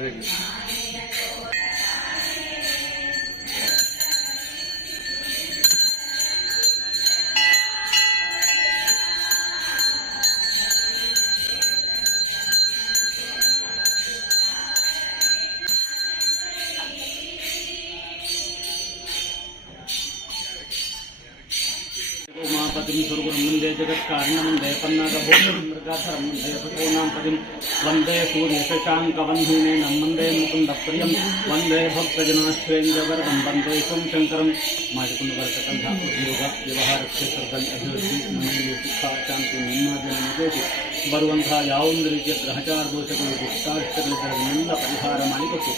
ಚೆನ್ನಾಗಿ उमापतिं सुरगुरुं वन्दे जगत्कारणं वन्दे पन्नागभूषणं मृगाधरं वन्दे पशूनां पतिं वन्दे सूर्यशशाङ्कवह्निनेनं वन्दे मुकुन्दप्रियं वन्दे भक्तजनाश्वेन्द्रवरदं वन्दे सों शङ्करं ಮಾಡಿಕೊಂಡುಬರತಕ್ಕಂಥ ಉದ್ಯೋಗ ವ್ಯವಹಾರ ಕ್ಷೇತ್ರದಲ್ಲಿ ಅಭಿವೃದ್ಧಿ ಮನೆಯಲ್ಲಿ ಸುಖ ಶಾಂತಿ ನೆಮ್ಮದಿಯನ್ನು ನಿರ್ದೇಶಿ ಬರುವಂತಹ ಯಾವುದೊಂದು ರೀತಿಯ ಗ್ರಹಚಾರ ದೋಷಗಳು ದುಷ್ಟಾಷ್ಟಗಳಿದ್ದರನ್ನೆಲ್ಲ ಪರಿಹಾರ ಮಾಡಿಕೊಟ್ಟು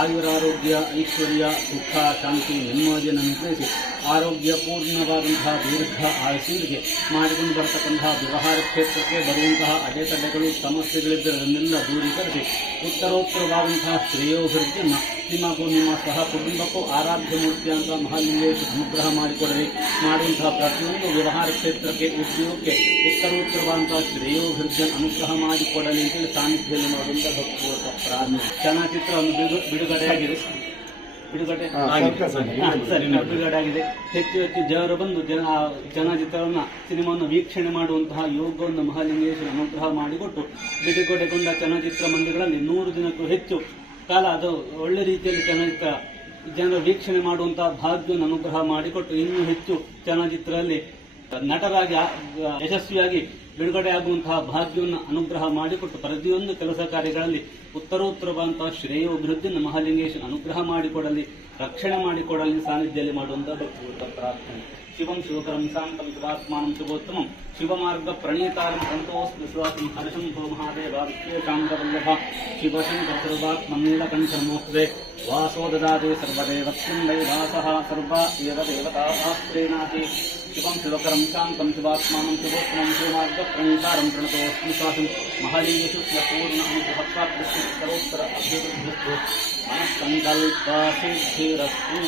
ಆಯುರಾರೋಗ್ಯ ಐಶ್ವರ್ಯ ಸುಖ ಶಾಂತಿ ನೆಮ್ಮದಿಯನ್ನು ನಿರ್ದೇಶಿ ಆರೋಗ್ಯ ಪೂರ್ಣವಾದಂತಹ ದೀರ್ಘ ಆಯುಷ್ಯರಿಗೆ ಮಾಡಿಕೊಂಡು ಬರತಕ್ಕಂತಹ ವ್ಯವಹಾರ ಕ್ಷೇತ್ರಕ್ಕೆ ಬರುವಂತಹ ಅಡೆತಡೆಗಳು ಸಮಸ್ಯೆಗಳಿದ್ದರನ್ನೆಲ್ಲ ದೂರೀಕರಿಸಿ ಉತ್ತರೋತ್ತರವಾದಂತಹ ಶ್ರೇಯೋಭಿವೃದ್ಧಿಯನ್ನು ನಿಮಗೂ ನಿಮ್ಮ ಸಹ ಕುಟುಂಬಕ್ಕೂ ಆರಾಧ್ಯ ಮೂರ್ತಿಯಂತಹ ಮಹಾಲಿಂಗೇಶ್ವರ ಅನುಗ್ರಹ ಮಾಡಿಕೊಡಲಿ. ಮಾಡುವಂತಹ ಪ್ರತಿಯೊಂದು ವ್ಯವಹಾರ ಕ್ಷೇತ್ರಕ್ಕೆ ಉದ್ಯೋಗಕ್ಕೆ ಉತ್ತರೋತ್ತರವಾದಂತಹ ಶ್ರೇಯೋಭಿವೃದ್ಧಿಯನ್ನು ಅನುಗ್ರಹ ಮಾಡಿಕೊಡಲಿ ಅಂತೇಳಿ ಸಾನ್ನಿಧ್ಯದಲ್ಲಿ ಮಾಡುವಂತಹ ಭಕ್ತಿಪೂರ್ವಕ ಪ್ರಾರ್ಥನೆ. ಚಲನಚಿತ್ರವನ್ನು ಬಿಡುಗಡೆಯಾಗಿದೆ. ಬಿಡುಗಡೆ ಆಗಿದೆ. ಹೆಚ್ಚು ಹೆಚ್ಚು ಜನರು ಬಂದು ಚಲನಚಿತ್ರವನ್ನು ಸಿನಿಮಾವನ್ನು ವೀಕ್ಷಣೆ ಮಾಡುವಂತಹ ಯೋಗವನ್ನು ಮಹಾಲಿಂಗೇಶ್ವರ ಅನುಗ್ರಹ ಮಾಡಿಕೊಟ್ಟು ಬಿಡುಗಡೆಗೊಂಡ ಚಲನಚಿತ್ರ ಮಂದಿರಗಳಲ್ಲಿ 100 ದಿನಕ್ಕೂ ಹೆಚ್ಚು ಕಾಲ ಅದು ಒಳ್ಳೆ ರೀತಿಯಲ್ಲಿ ಚಲನಚಿತ್ರ ಜನರು ವೀಕ್ಷಣೆ ಮಾಡುವಂತಹ ಭಾಗ್ಯವನ್ನು ಅನುಗ್ರಹ ಮಾಡಿಕೊಟ್ಟು ಇನ್ನೂ ಹೆಚ್ಚು ಚಲನಚಿತ್ರದಲ್ಲಿ ನಟರಾಗಿ ಯಶಸ್ವಿಯಾಗಿ ಬಿಡುಗಡೆಯಾಗುವಂತಹ ಭಾಗ್ಯವನ್ನು ಅನುಗ್ರಹ ಮಾಡಿಕೊಟ್ಟು ಪ್ರತಿಯೊಂದು ಕೆಲಸ ಕಾರ್ಯಗಳಲ್ಲಿ ಉತ್ತರೋತ್ತರವಾದಂತಹ ಶ್ರೇಯೋಭಿವೃದ್ಧಿಯನ್ನು ಮಹಾಲಿಂಗೇಶ್ವರ ಅನುಗ್ರಹ ಮಾಡಿಕೊಡಲಿ, ರಕ್ಷಣೆ ಮಾಡಿಕೊಡಲಿ ಸಾನ್ನಿಧ್ಯದಲ್ಲಿ ಮಾಡುವಂತಹ ಭಕ್ತಿಪೂರ್ವಕ ಪ್ರಾರ್ಥನೆ. ಶಿವಂ ಶಿವಕರಂ ಶಾಂತಂ ಶಿವಾತ್ಮಾನಂ ಶಿವೋತ್ತಮಂ ಶಿವಮಾರ್ಗ ಪ್ರಣೀತಾರಂ ಸಂತೋಸ್ಮಿ ವಿಶ್ವಾಸಂ ಹರಶಂಭೋ ಮಹಾದೇವ ವಿಶ್ವೇಶಾಂಗವಲ್ಲಭ ಶಿವಶಂಕರ ಸರ್ವಾತ್ಮ ನೀಲಕಂಠಮೋಕ್ತೆ ವಾಸೋ ದದಾತೆ ಸರ್ವದೇವತ್ಯಂ ವೈವಾಸಃ ಸರ್ವ ಏವ ದೇವತಾಃ ಪ್ರೇಣಾತಿ. ಶಿವಂ ಶಿವಕರಂ ಶಾಂತಂ ಶಿವಾತ್ಮಾನಂ ಶಿವೋತ್ತಮಂ ಶಿವಮಾರ್ಗ ಪ್ರಣೀತಾರಂ ಪ್ರಣತೋಸ್ಮಿ ವಿಶ್ವಾಸಂ ಮಹಾಲಿಂಗೇಶ್ವರ ಪೂರ್ಣ ಅನುಗ್ರಹಪ್ರಾಪ್ತಿಸ್ತರೋತ್ತರ ಅಭಿವೃದ್ಧಿಸ್ತು ಮನಃಸಂಕಲ್ಪ ಸಿದ್ಧಿರಸ್ತು.